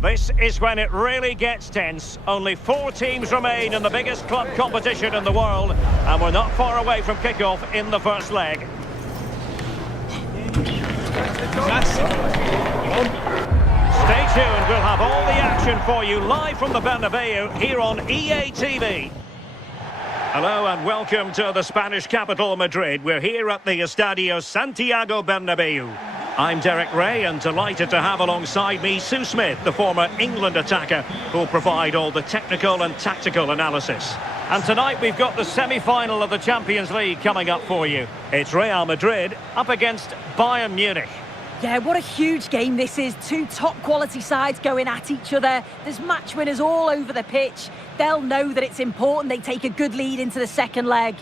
This is when it really gets tense. Only 4 teams remain in the biggest club competition in the world, and we're not far away from kickoff in the first leg. Stay tuned, we'll have all the action for you live from the Bernabeu here on EA TV. Hello and welcome to the Spanish capital, Madrid. We're here at the Estadio Santiago Bernabeu. I'm Derek Ray and delighted to have alongside me Sue Smith, the former England attacker, who'll provide all the technical and tactical analysis. And tonight we've got the semi-final of the Champions League coming up for you. It's Real Madrid up against Bayern Munich. Yeah, what a huge game this is. 2 top-quality sides going at each other. There's match winners all over the pitch. They'll know that it's important they take a good lead into the second leg.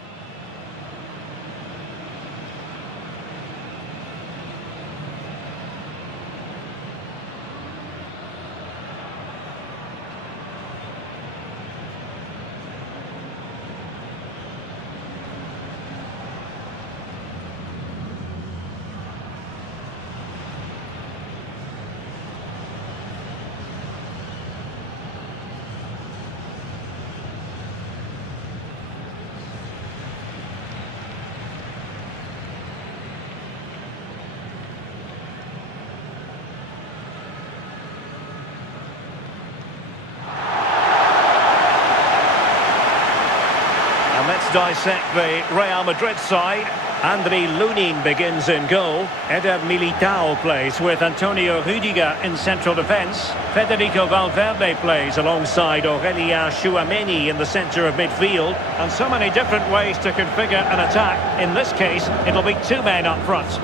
Let's dissect the Real Madrid side. Andriy Lunin begins in goal. Eder Militao plays with Antonio Rüdiger in central defence. Federico Valverde plays alongside Aurélien Tchouaméni in the centre of midfield. And so many different ways to configure an attack. In this case, it'll be 2 men up front.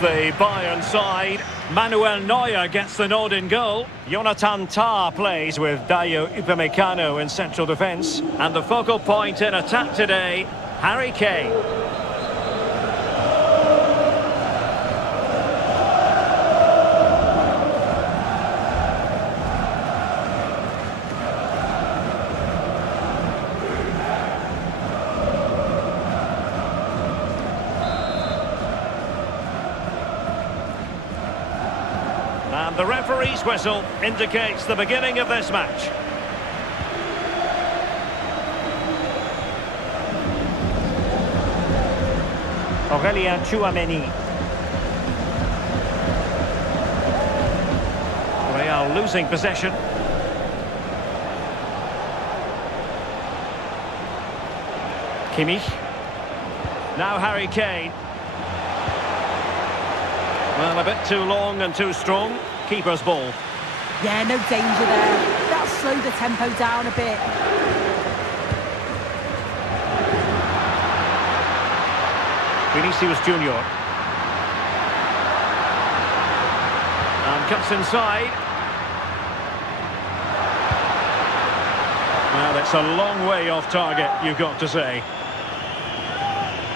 The Bayern side. Manuel Neuer gets the nod in goal. Jonathan Tah plays with Dayo Upamecano in central defence. And the focal point in attack today, Harry Kane. And the referee's whistle indicates the beginning of this match. Aurélien Tchouaméni. Real losing possession. Kimmich. Now Harry Kane. Well, a bit too long and too strong. Keeper's ball. Yeah, no danger there. That'll slow the tempo down a bit. Vinicius Junior. And cuts inside. Well, it's a long way off target, you've got to say.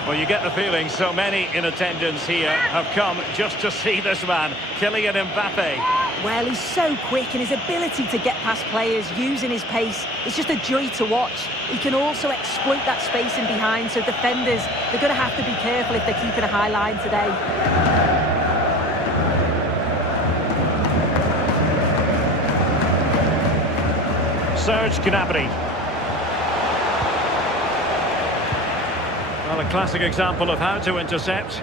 Well, you get the feeling so many in attendance here have come just to see this man, Kylian Mbappe. Well, he's so quick, and his ability to get past players using his pace, it's just a joy to watch. He can also exploit that space in behind, so defenders, they're going to have to be careful if they're keeping a high line today. Serge Gnabry. Well, a classic example of how to intercept.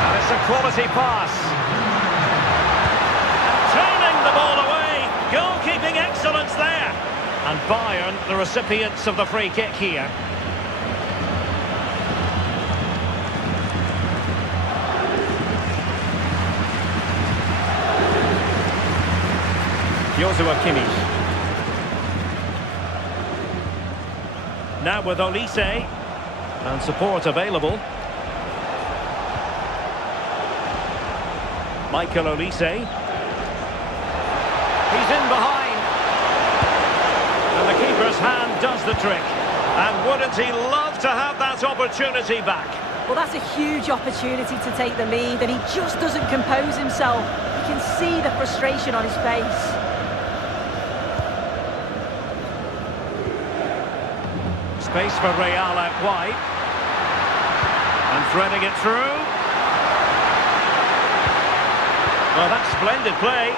And it's a quality pass. Turning the ball away. Goalkeeping excellence there. And Bayern, the recipients of the free kick here. Joshua Kimmich. Now with Olise. And support available. Michael Olise. He's in behind. And the keeper's hand does the trick. And wouldn't he love to have that opportunity back? Well, that's a huge opportunity to take the lead, and he just doesn't compose himself. You can see the frustration on his face. Space for Real out wide. And threading it through. Well, that's splendid play.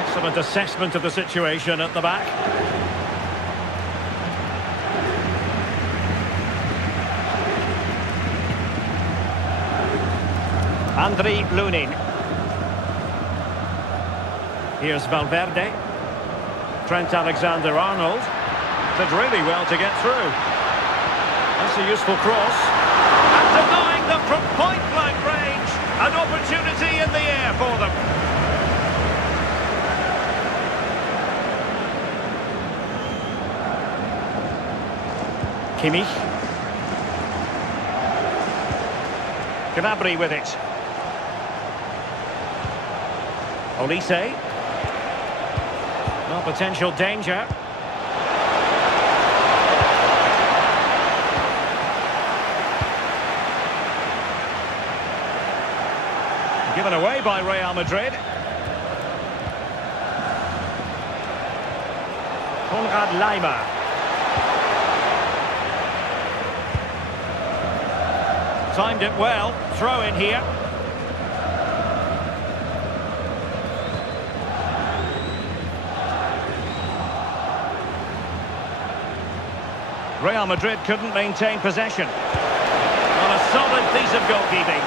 Excellent assessment of the situation at the back. Andriy Lunin. Here's Valverde. Trent Alexander-Arnold. Did really well to get through. That's a useful cross. And denying them from point-blank range. An opportunity in the air for them. Kimmich. Gnabry with it. Olise. No potential danger. Given away by Real Madrid. Konrad Laimer. Timed it well. Throw in here. Real Madrid couldn't maintain possession. On a solid piece of goalkeeping.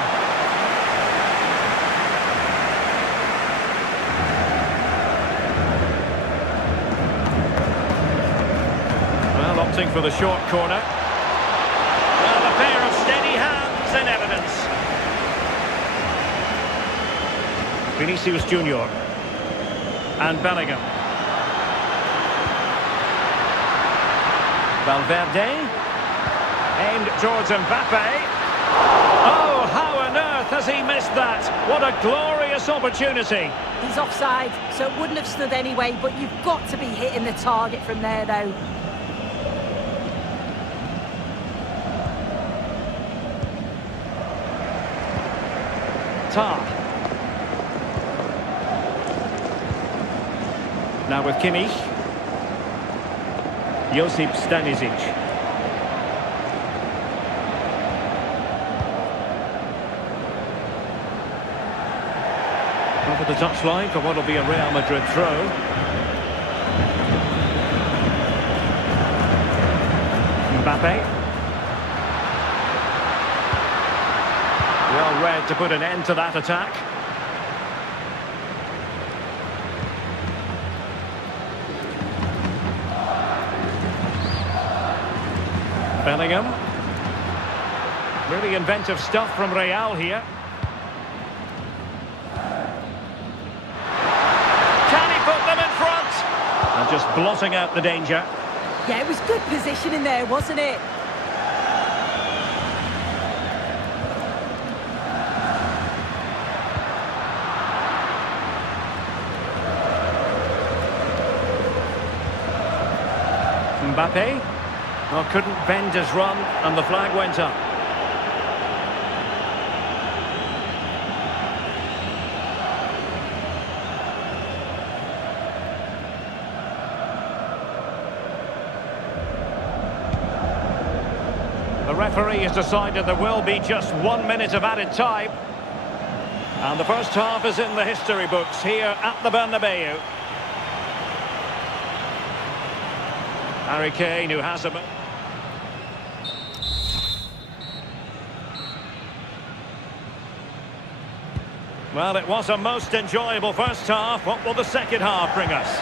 Well, opting for the short corner. Well, a pair of steady hands in evidence. Vinicius Junior. And Bellingham. Valverde, aimed towards Mbappe. Oh, how on earth has he missed that? What a glorious opportunity. He's offside, so it wouldn't have stood anyway, but you've got to be hitting the target from there, though. Tar. Now with Kimmich. Josip Stanisic. Over the touchline for what will be a Real Madrid throw. Mbappe. Well read to put an end to that attack. Bellingham. Really inventive stuff from Real here. Can he put them in front? And just blotting out the danger. Yeah, it was good positioning there, wasn't it? Mbappe. Well, couldn't bend his run, and the flag went up. The referee has decided there will be just 1 minute of added time. And the first half is in the history books here at the Bernabeu. Harry Kane, who has a... Well, it was a most enjoyable first half. What will the second half bring us?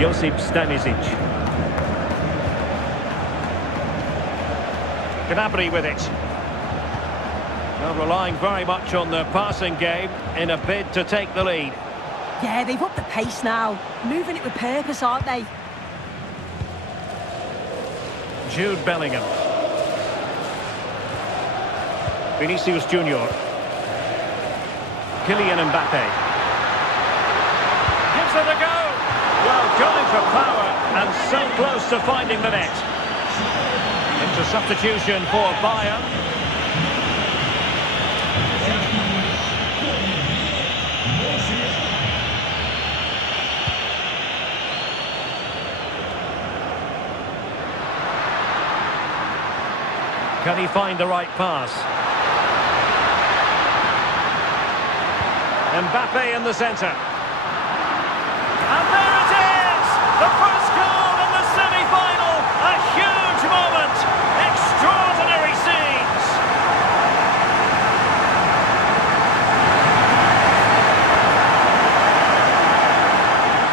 Josip Stanisic. Gnabry with it. Well, relying very much on the passing game in a bid to take the lead. Yeah, they've upped the pace now. Moving it with purpose, aren't they? Jude Bellingham. Vinicius Junior. Kylian Mbappe. Gives it a go. Well, going for power and so close to finding the net. It's a substitution for Bayern. Can he find the right pass? Mbappe in the centre. And there it is! The first goal in the semi-final! A huge moment! Extraordinary scenes!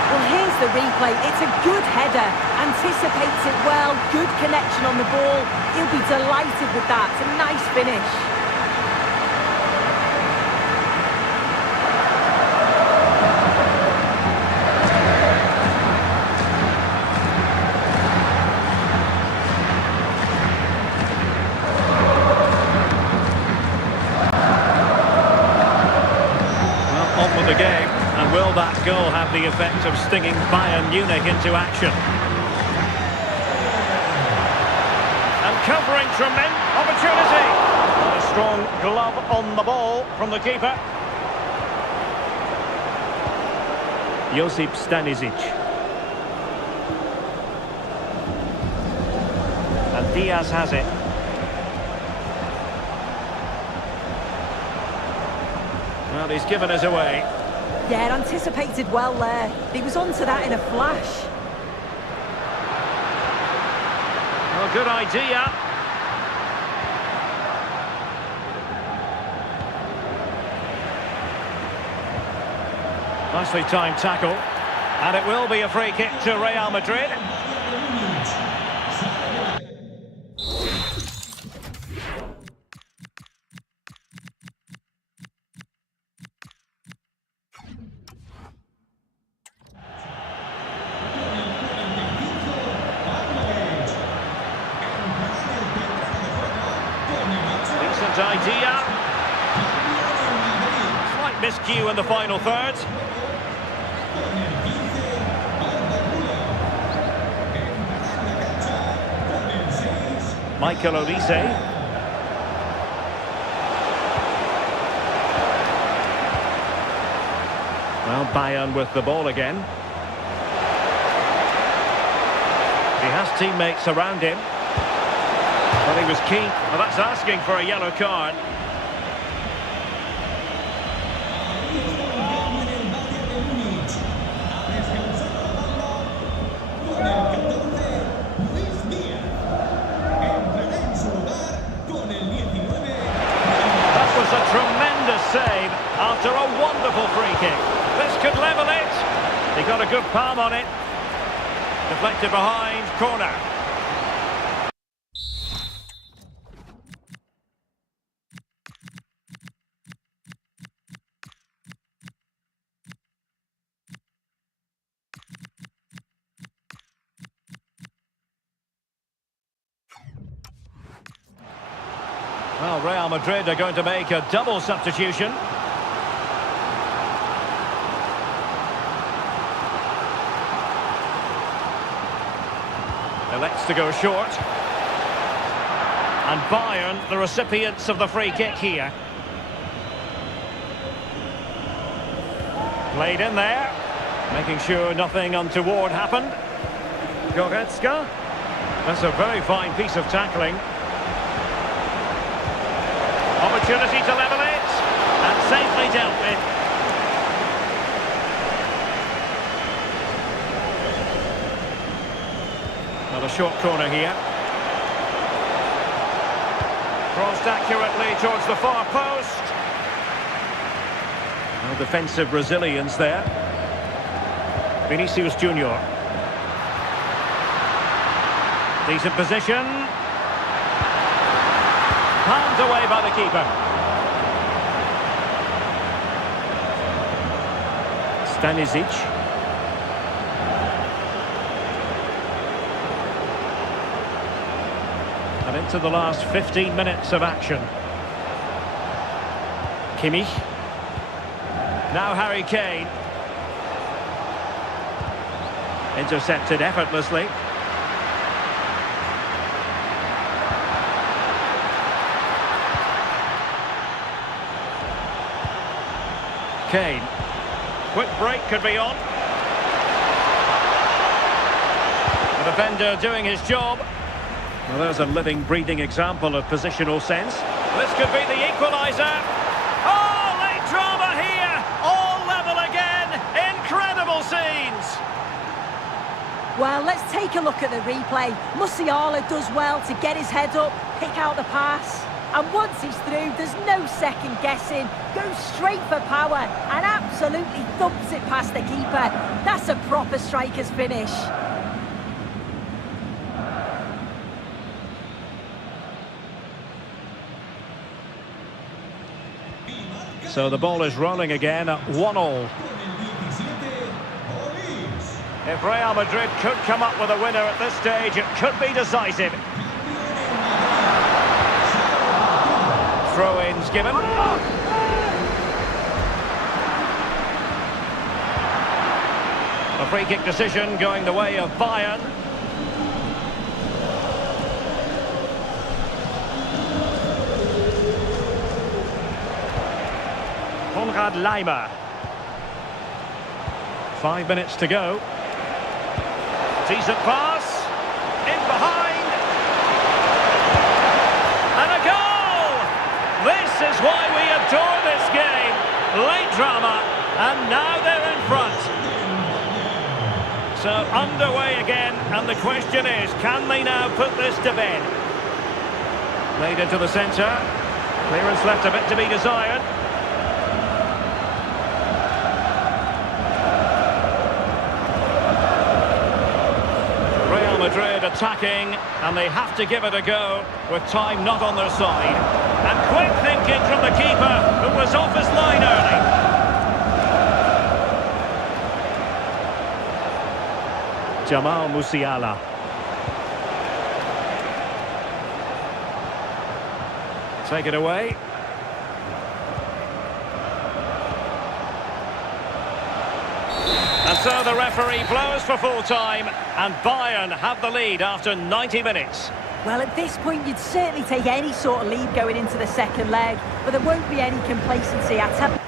Well, here's the replay. It's a good header. Anticipates it well. Good connection on the ball. He'll be delighted with that. It's a nice finish. The game, and will that goal have the effect of stinging Bayern Munich into action? And covering tremendous opportunity. And a strong glove on the ball from the keeper. Josip Stanisic. And Diaz has it. Well, he's given us away. Yeah, anticipated well there. He was onto that in a flash. Well, good idea. Nicely timed tackle. And it will be a free kick to Real Madrid. Idea. Slight miscue in the final third. Michael Olise. Well, Bayern with the ball again. He has teammates around him. But he was keen. Well, that's asking for a yellow card. That was a tremendous save after a wonderful free kick. This could level it. He got a good palm on it. Deflected behind, corner. Well, Real Madrid are going to make a double substitution. Elects to go short. And Bayern, the recipients of the free kick here. Played in there, making sure nothing untoward happened. Goretzka. That's a very fine piece of tackling. Opportunity to level it, and safely dealt with. Another short corner here. Crossed accurately towards the far post. No defensive resilience there. Vinicius Junior. Decent position. Palmed away by the keeper. Stanisic. And into the last 15 minutes of action. Kimmich. Now Harry Kane. Intercepted effortlessly. Kane. Quick break could be on. The defender doing his job. Well, there's a living, breathing example of positional sense. This could be the equaliser. Oh, late drama here. All level again. Incredible scenes. Well, let's take a look at the replay. Musiala does well to get his head up, pick out the pass. And once he's through, there's no second guessing. Goes straight for power and absolutely thumps it past the keeper. That's a proper striker's finish. So the ball is rolling again at 1-1. If Real Madrid could come up with a winner at this stage, it could be decisive. Throw-ins given. A free kick decision going the way of Bayern. Konrad Laimer. 5 minutes to go. Decent pass. In behind. And a goal! This is why we adore this game. Late drama. And now they're in front. So underway again. And the question is, can they now put this to bed? Played into the centre. Clearance left a bit to be desired. Madrid attacking, and they have to give it a go with time not on their side. And quick thinking from the keeper, who was off his line early. Jamal Musiala. Take it away. And so the referee blows for full time, and Bayern have the lead after 90 minutes. Well, at this point, you'd certainly take any sort of lead going into the second leg, but there won't be any complacency at all.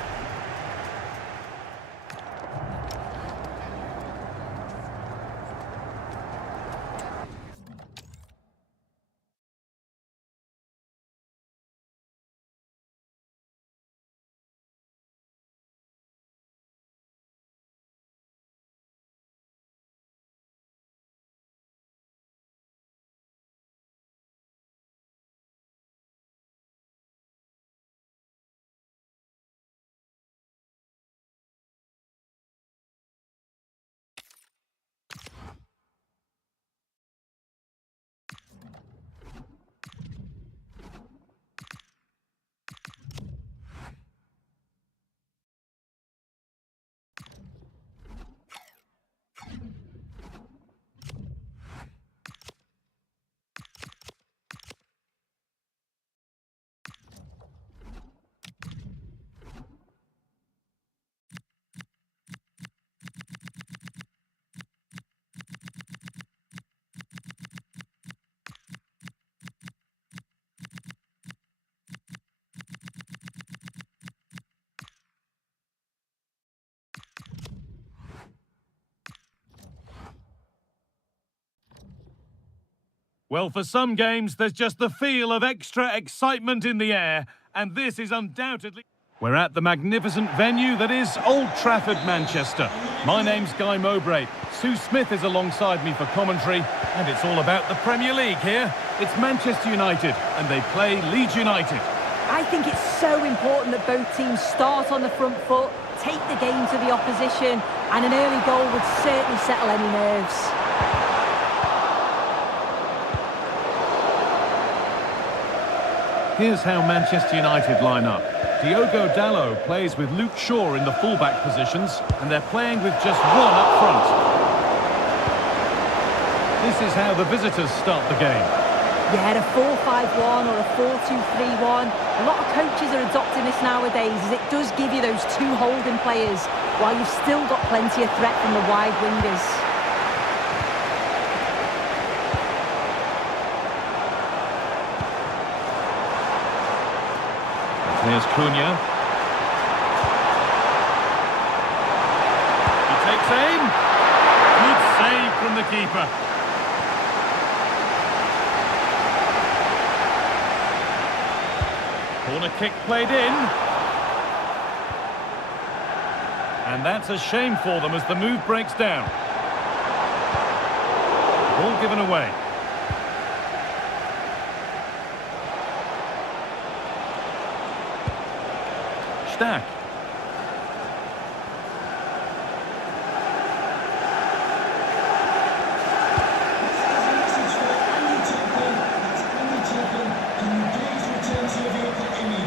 Well, for some games, there's just the feel of extra excitement in the air, and this is undoubtedly... We're at the magnificent venue that is Old Trafford, Manchester. My name's Guy Mowbray. Sue Smith is alongside me for commentary, and it's all about the Premier League here. It's Manchester United, and they play Leeds United. I think it's so important that both teams start on the front foot, take the game to the opposition, and an early goal would certainly settle any nerves. Here's how Manchester United line up. Diogo Dalot plays with Luke Shaw in the fullback positions, and they're playing with just one up front. This is how the visitors start the game. Yeah, a 4-5-1 or a 4-2-3-1. A lot of coaches are adopting this nowadays as it does give you those two holding players while you've still got plenty of threat from the wide wingers. Here's Cunha. He takes aim. Good save from the keeper. Corner kick played in. And that's a shame for them as the move breaks down. Ball given away. Stack.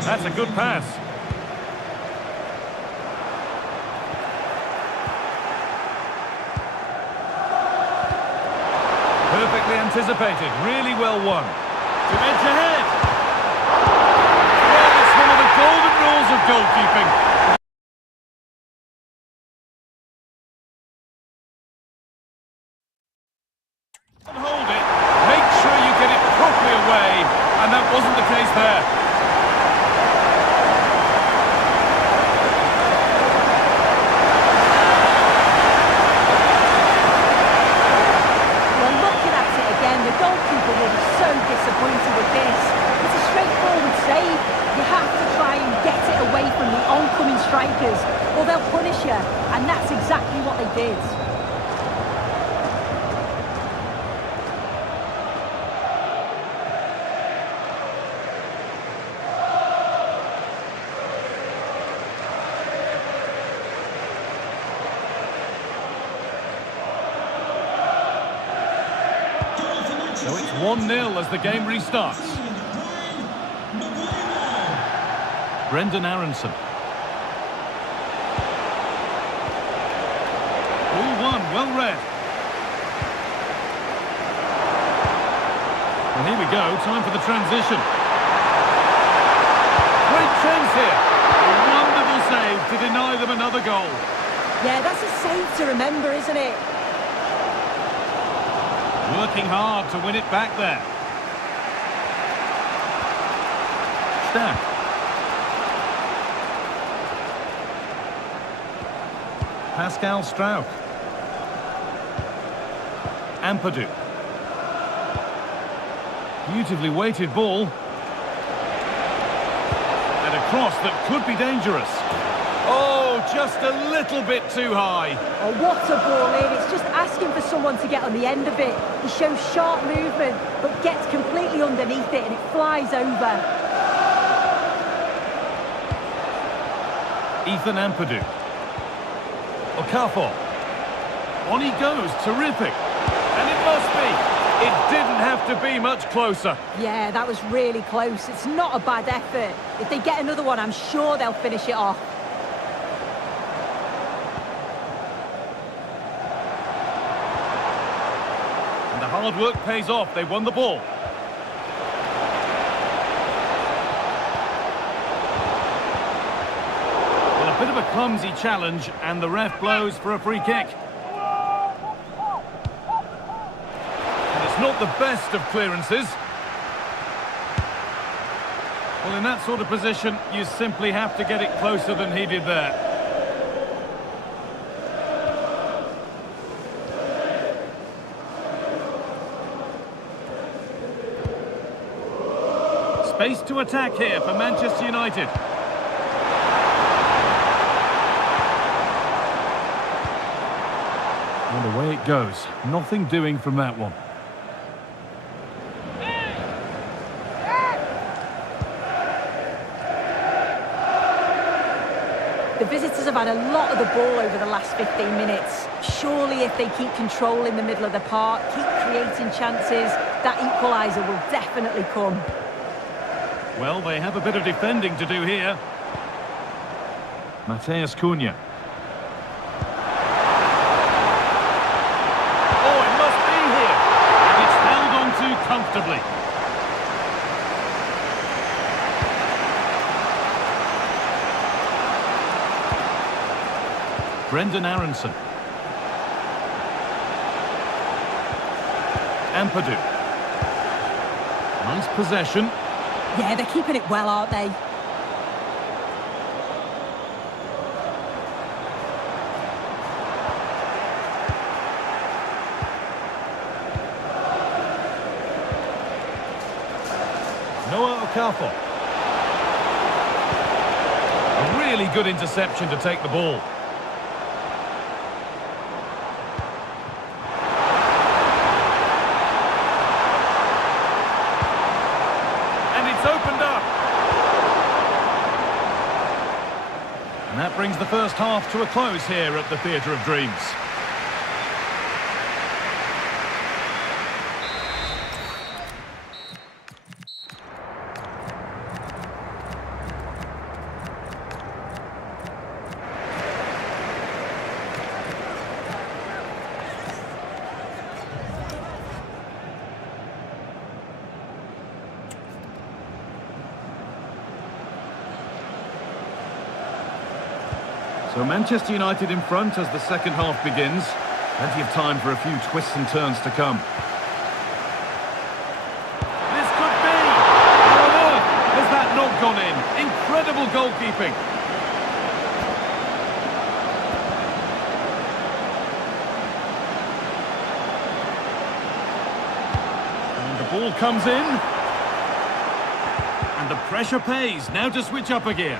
That's a good pass. Perfectly anticipated, really well won. To edge ahead. Well, it's one of the golden rules of goalkeeping. Hold it, make sure you get it properly away, and that wasn't the case there. Well, looking at it again, the goalkeeper will be so disappointed with this. It's a straightforward save. You have to try and get it away from the oncoming strikers, or they'll punish you, and that's exactly what they did. So it's 1-0 as the game restarts. Brendan Aronson. All one, well read. And here we go, time for the transition. Great chance here. A wonderful save to deny them another goal. Yeah, that's a save to remember, isn't it? Working hard to win it back there. Stack. Pascal Strauch. Ampadu. Beautifully weighted ball. And a cross that could be dangerous. Oh, just a little bit too high. Oh, what a ball in. It's just asking for someone to get on the end of it. He shows sharp movement, but gets completely underneath it and it flies over. Ethan Ampadu. Okafor. On he goes, terrific. And it must be. It didn't have to be much closer. Yeah, that was really close. It's not a bad effort. If they get another one, I'm sure they'll finish it off. And the hard work pays off. They won the ball. Well, a bit of a clumsy challenge, and the ref blows for a free kick. Not the best of clearances. Well, in that sort of position, you simply have to get it closer than he did there. Space to attack here for Manchester United. And away it goes. Nothing doing from that one. The visitors have had a lot of the ball over the last 15 minutes. Surely if they keep control in the middle of the park, keep creating chances, that equaliser will definitely come. Well, they have a bit of defending to do here. Matheus Cunha. Oh, it must be here. And it's held on to comfortably. Brendan Aronson. Ampadu. Nice possession. Yeah, they're keeping it well, aren't they? Noah Okafor. A really good interception to take the ball. And it's opened up. And that brings the first half to a close here at the Theatre of Dreams. So Manchester United in front as the second half begins. Plenty of time for a few twists and turns to come. This could be! How on earth has that not gone in? Incredible goalkeeping. And the ball comes in. And the pressure pays. Now to switch up a gear.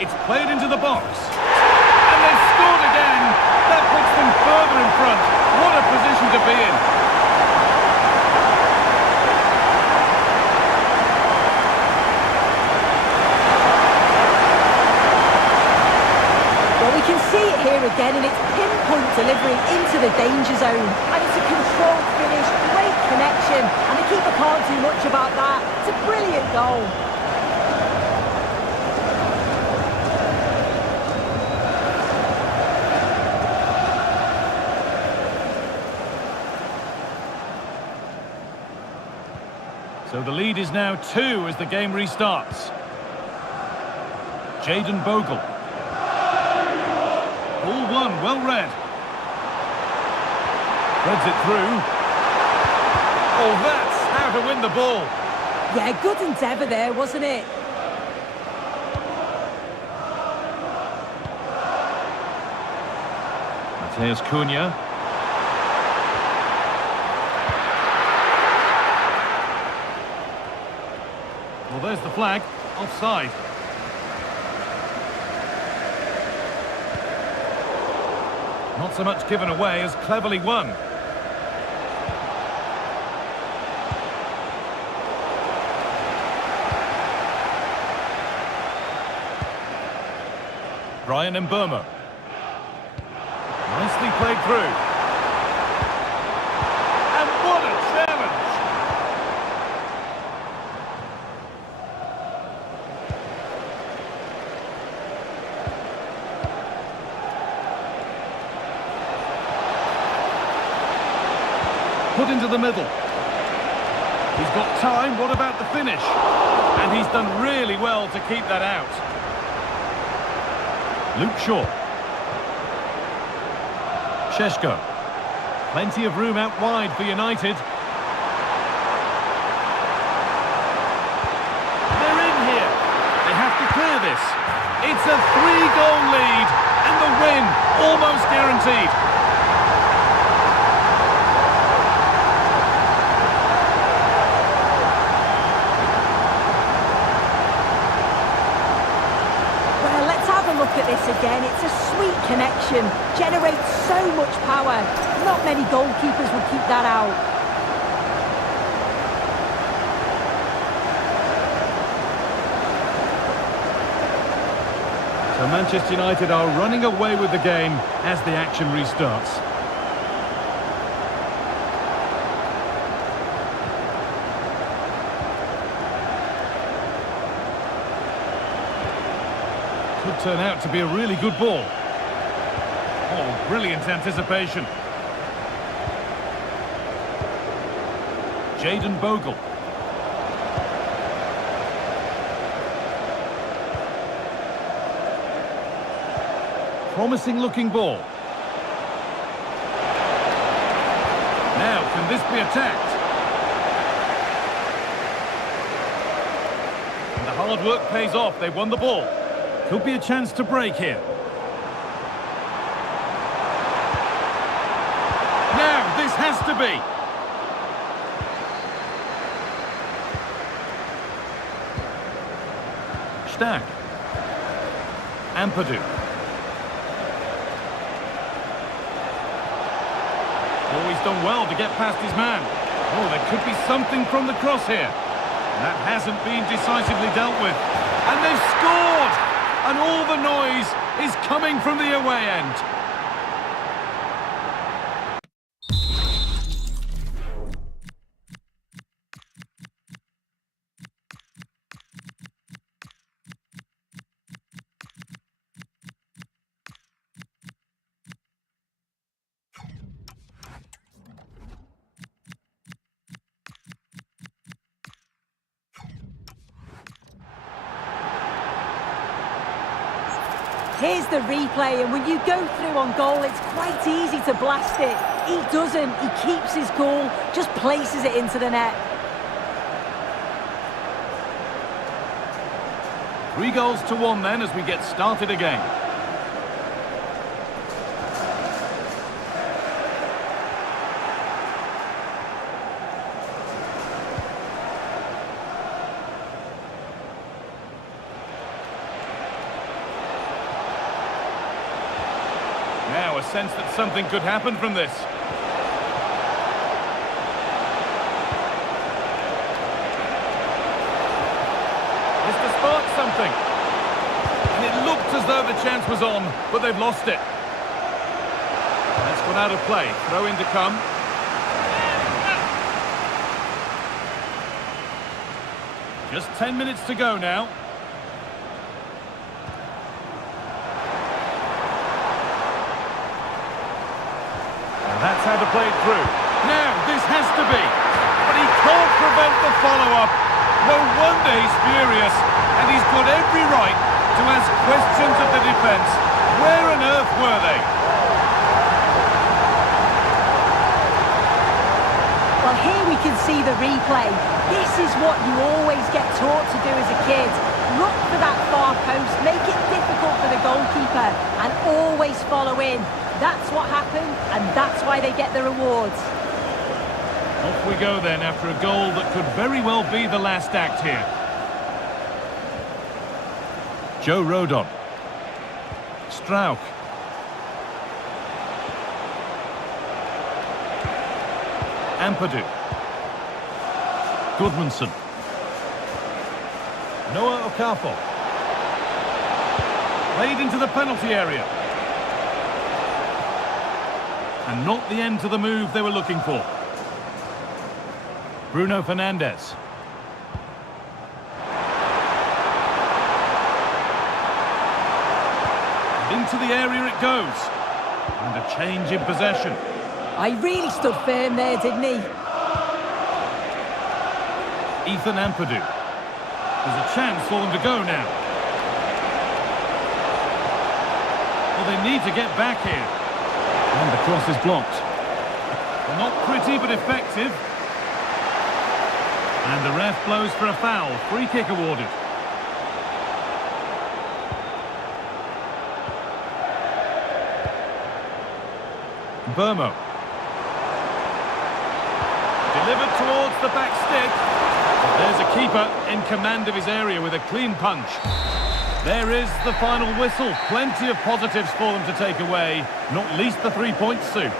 It's played into the box. And they've scored again. That puts them further in front. What a position to be in. Well, we can see it here again, and it's pinpoint delivery into the danger zone. And it's a controlled finish, great connection, and the keeper can't do much about that. It's a brilliant goal. So the lead is now 2 as the game restarts. Jayden Bogle. Ball one, well read. Threads it through. Oh, that's how to win the ball. Yeah, good endeavour there, wasn't it? Mateus Cunha. Well, there's the flag. Offside. Not so much given away as cleverly won. Brian Mbeumo. Nicely played through. And what a challenge! Put into the middle. He's got time. What about the finish? And he's done really well to keep that out. Luke Shaw. Šeško. Plenty of room out wide for United. They're in here. They have to clear this. It's a 3-goal lead. And the win almost guaranteed. Look at this again, it's a sweet connection, generates so much power. Not many goalkeepers will keep that out. So Manchester United are running away with the game as the action restarts. Could turn out to be a really good ball. Oh, brilliant anticipation. Jayden Bogle. promising-looking ball. Now, can this be attacked? And the hard work pays off. They've won the ball. Could be a chance to break here. Now, this has to be. Stack. Ampadu. Oh, he's done well to get past his man. Oh, there could be something from the cross here. That hasn't been decisively dealt with. And they've scored! And all the noise is coming from the away end. Here's the replay, and when you go through on goal, it's quite easy to blast it. He doesn't. He keeps his cool, just places it into the net. 3-1 then as we get started again. Now a sense that something could happen from this. This to spark something. And it looked as though the chance was on, but they've lost it. That's gone out of play. Throw in to come. Just 10 minutes to go now. That's how to play it through. Now, this has to be. But he can't prevent the follow-up. No wonder he's furious. And he's got every right to ask questions of the defence. Where on earth were they? Well, here we can see the replay. This is what you always get taught to do as a kid. Look for that far post, make it difficult for the goalkeeper, and always follow in. That's what happened, and that's why they get the rewards. Off we go then after a goal that could very well be the last act here. Joe Rodon. Strauch. Ampadu. Goodmanson. Noah Okafor. Played into the penalty area. And not the end to the move they were looking for. Bruno Fernandes. Into the area it goes. And a change in possession. I really stood firm there, didn't he? Ethan Ampadu. There's a chance for them to go now. Well, they need to get back here. And the cross is blocked. Well, not pretty, but effective. And the ref blows for a foul. Free kick awarded. Burmo. Delivered towards the back stick. But there's a keeper in command of his area with a clean punch. There is the final whistle. Plenty of positives for them to take away, not least the 3 points, Sue.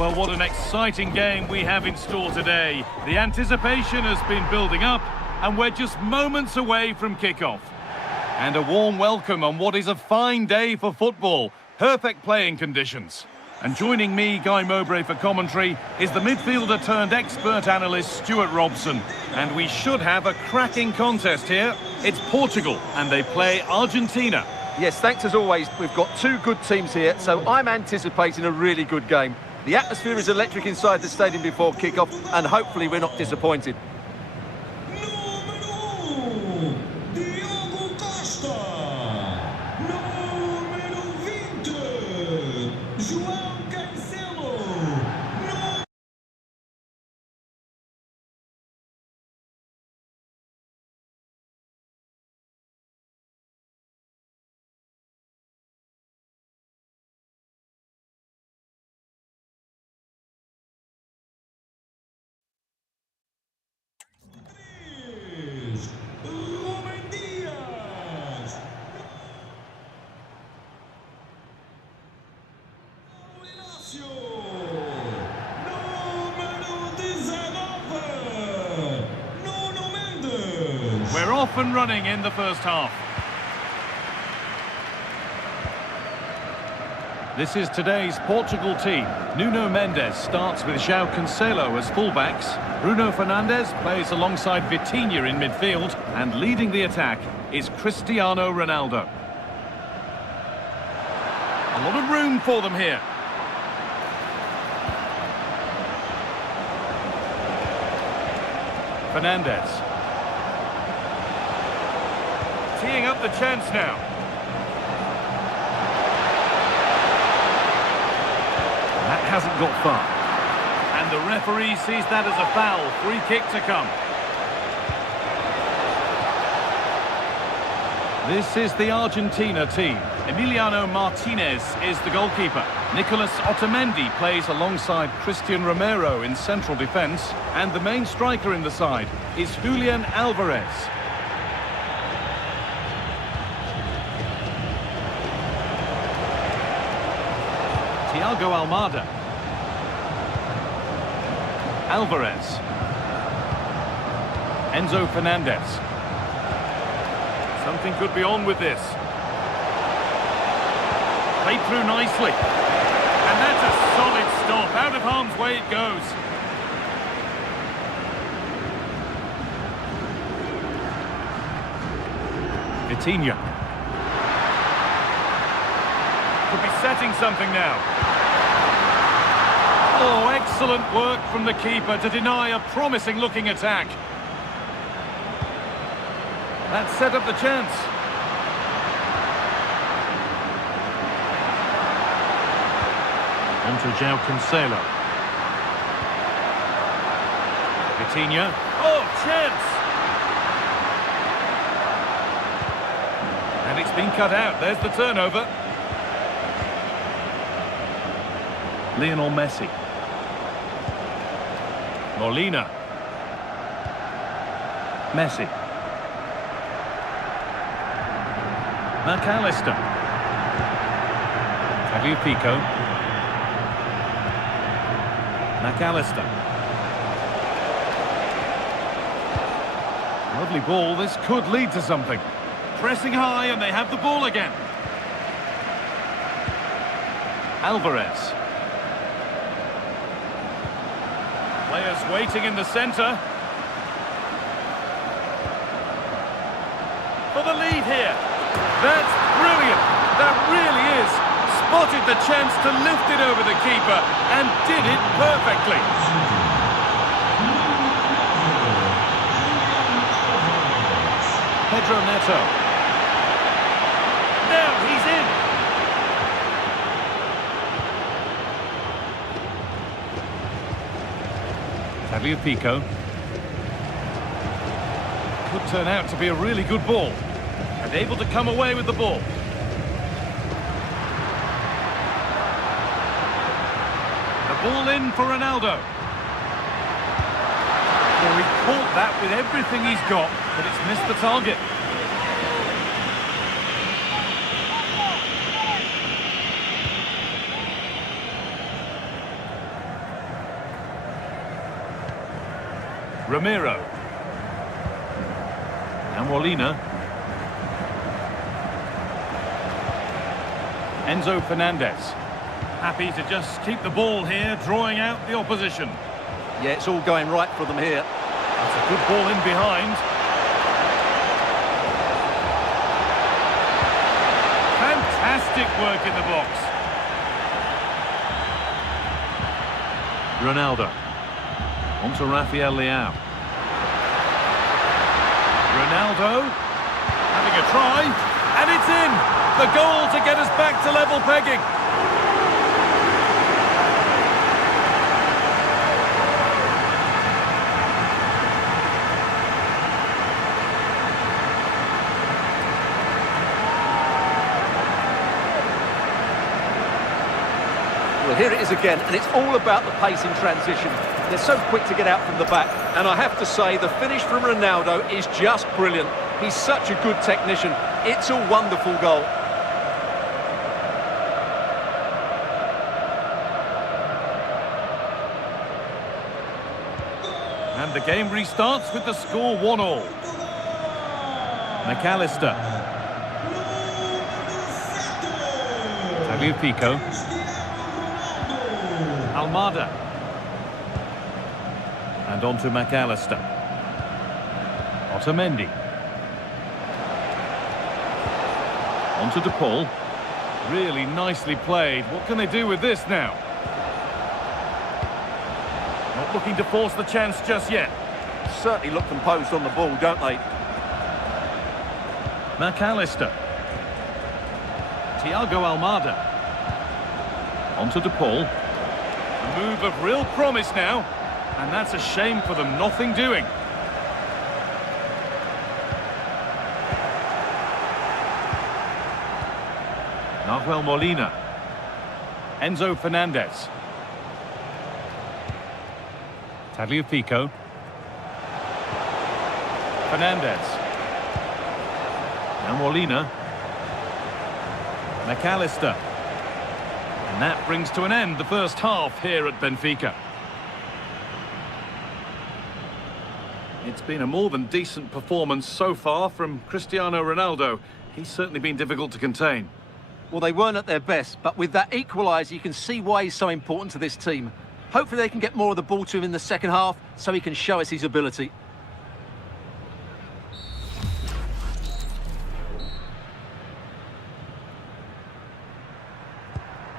Well, what an exciting game we have in store today. The anticipation has been building up, and we're just moments away from kickoff. And a warm welcome on what is a fine day for football. Perfect playing conditions. And joining me, Guy Mowbray, for commentary is the midfielder turned expert analyst Stuart Robson. And we should have a cracking contest here. It's Portugal, and they play Argentina. Yes, thanks as always. We've got two good teams here, so I'm anticipating a really good game. The atmosphere is electric inside the stadium before kick-off, and hopefully we're not disappointed. We're off and running in the first half. This is today's Portugal team. Nuno Mendes starts with João Cancelo as fullbacks. Bruno Fernandes plays alongside Vitinha in midfield. And leading the attack is Cristiano Ronaldo. A lot of room for them here. Fernandes. Teeing up the chance now. That hasn't got far. And the referee sees that as a foul. Free kick to come. This is the Argentina team. Emiliano Martinez is the goalkeeper. Nicolas Otamendi plays alongside Christian Romero in central defence. And the main striker in the side is Julian Alvarez. Thiago Almada. Alvarez. Enzo Fernandez. Something could be on with this. Played through nicely. And that's a solid stop. Out of harm's way it goes. Vitinha. Could be setting something now. Oh, excellent work from the keeper to deny a promising-looking attack. That set up the chance. On to João Cancelo. Vitinha. Oh, chance! And it's been cut out. There's the turnover. Lionel Messi. Molina. Messi. McAllister. Atlético. McAllister. Lovely ball. This could lead to something. Pressing high and they have the ball again. Alvarez. Players waiting in the centre. For the lead here. That's brilliant. That really is. Spotted the chance to lift it over the keeper and did it perfectly. Pedro Neto. Now he's in. Atlético. Could turn out to be a really good ball. And able to come away with the ball. The ball in for Ronaldo. Well, he caught that with everything he's got, but it's missed the target. Ramiro. And Molina. Enzo Fernandez. Happy to just keep the ball here, drawing out the opposition. Yeah, it's all going right for them here. That's a good ball in behind. Fantastic work in the box. Ronaldo. On to Rafael Leao. Ronaldo. Having a try. And it's in! The goal to get us back to level pegging. Well, here it is again, and it's all about the pace in transition. They're so quick to get out from the back, and I have to say, the finish from Ronaldo is just brilliant. He's such a good technician. It's a wonderful goal. And the game restarts with the score 1-1. McAllister. Tagliafico. Almada. And on to McAllister. Otamendi. On to De Paul. Really nicely played. What can they do with this now? Not looking to force the chance just yet. Certainly look composed on the ball, don't they? McAllister. Thiago Almada. On to De Paul. A move of real promise now. And that's a shame for them, nothing doing. Nahuel Molina. Enzo Fernandez. Tagliafico. Fernandez. Now Molina. McAllister. And that brings to an end the first half here at Benfica. It's been a more than decent performance so far from Cristiano Ronaldo. He's certainly been difficult to contain. Well, they weren't at their best, but with that equaliser, you can see why he's so important to this team. Hopefully they can get more of the ball to him in the second half so he can show us his ability.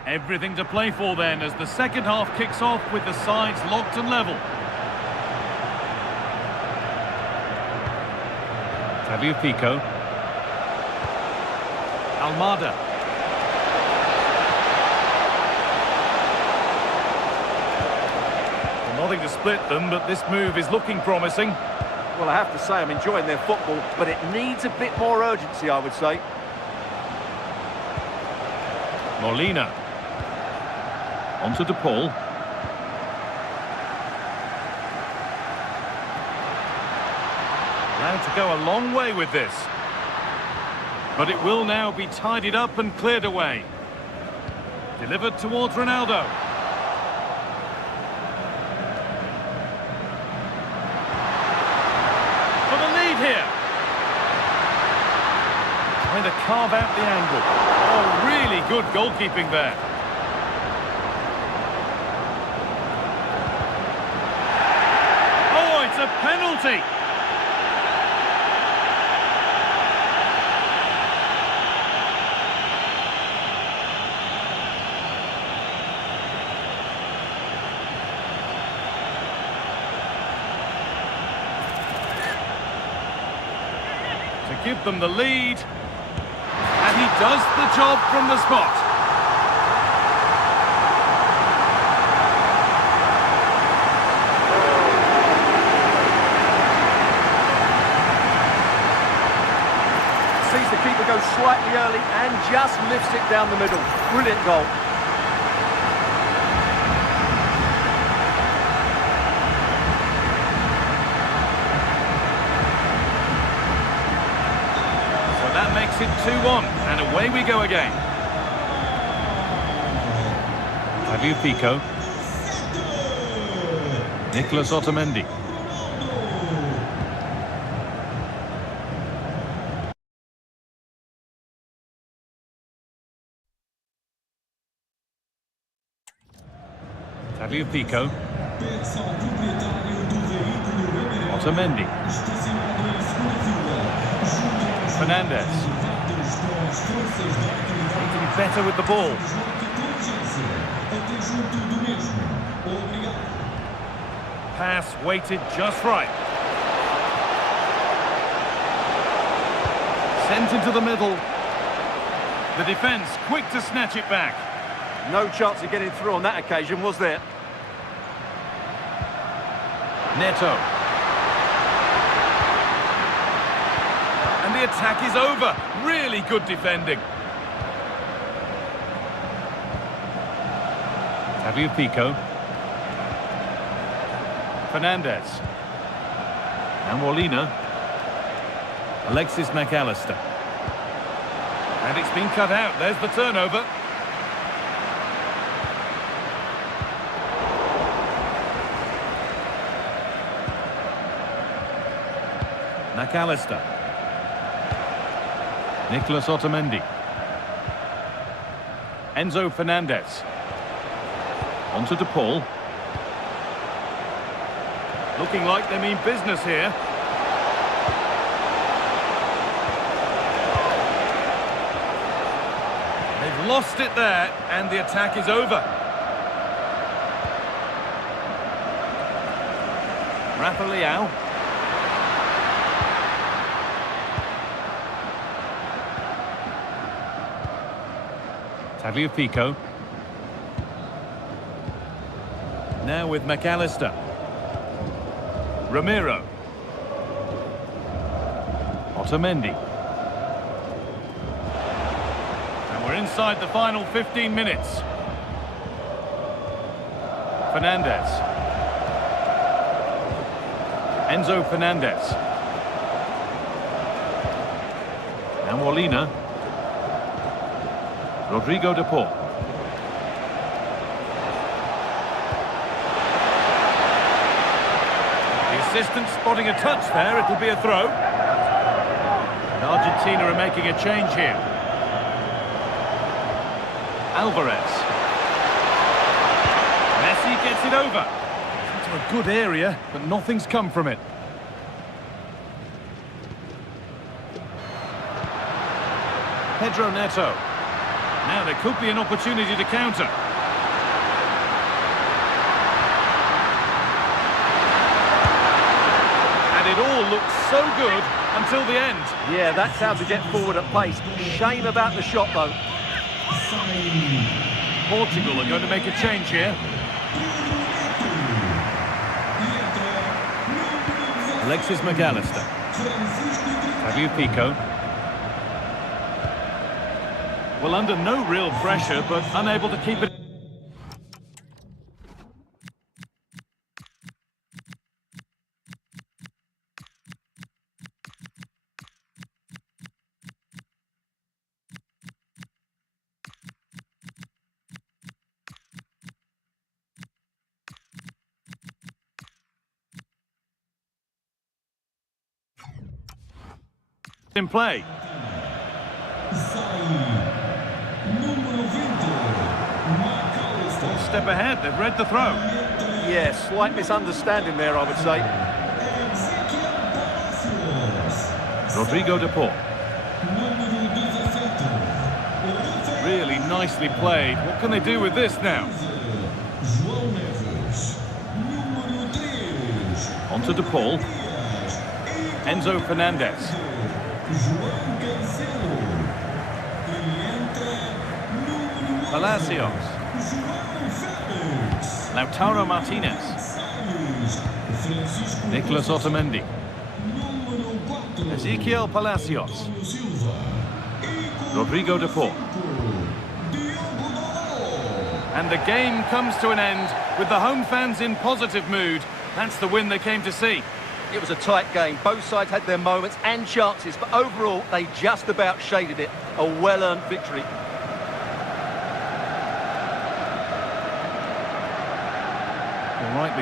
Everything to play for then as the second half kicks off with the sides locked and level. Tagliafico. Almada. Well, nothing to split them, but this move is looking promising. Well, I have to say I'm enjoying their football, but it needs a bit more urgency, I would say. Molina. On to De Paul. Allowed to go a long way with this. But it will now be tidied up and cleared away. Delivered towards Ronaldo. For the lead here. Trying to carve out the angle. Oh, really good goalkeeping there. Oh, it's a penalty. To give them the lead. And he does the job from the spot. Sees the keeper go slightly early and just lifts it down the middle. Brilliant goal. That makes it 2-1, and away we go again. Tagliafico. Nicolas Otamendi. Atlético. Otamendi. Fernandez. Need to be better with the ball. Pass weighted just right. Sent into the middle. The defence quick to snatch it back. No chance of getting through on that occasion, was there? Neto. And the attack is over. Really good defending. Atlético. Fernandez. Now Molina. Alexis McAllister. And it's been cut out. There's the turnover. McAllister. Nicolas Otamendi. Enzo Fernandez. Onto De Paul. Looking like they mean business here. They've lost it there, and the attack is over. Rafa Leao. Tagliafico. Now with McAllister. Ramiro. Otamendi. And we're inside the final 15 minutes. Fernandez. Enzo Fernandez. Now Molina. Rodrigo De Paul. The assistant spotting a touch there, it'll be a throw. And Argentina are making a change here. Alvarez. Messi gets it over. Into a good area, but nothing's come from it. Pedro Neto. Now there could be an opportunity to counter. And it all looks so good until the end. Yeah, that's how to get forward at pace. Shame about the shot, though. Portugal are going to make a change here. Alexis McAllister. Tagliafico. Well, under no real pressure, but unable to keep it. In play. Step ahead, they've read the throw. Yeah, slight misunderstanding there, I would say. Rodrigo De Paul. Really nicely played. What can they do with this now? Onto De Paul. Enzo Fernandez. Palacios. Lautaro Martinez. Nicolas Otamendi. Ezequiel Palacios. Rodrigo De Paul. And the game comes to an end with the home fans in positive mood. That's the win they came to see. It was a tight game. Both sides had their moments and chances, but overall, they just about shaded it. A well-earned victory. All right,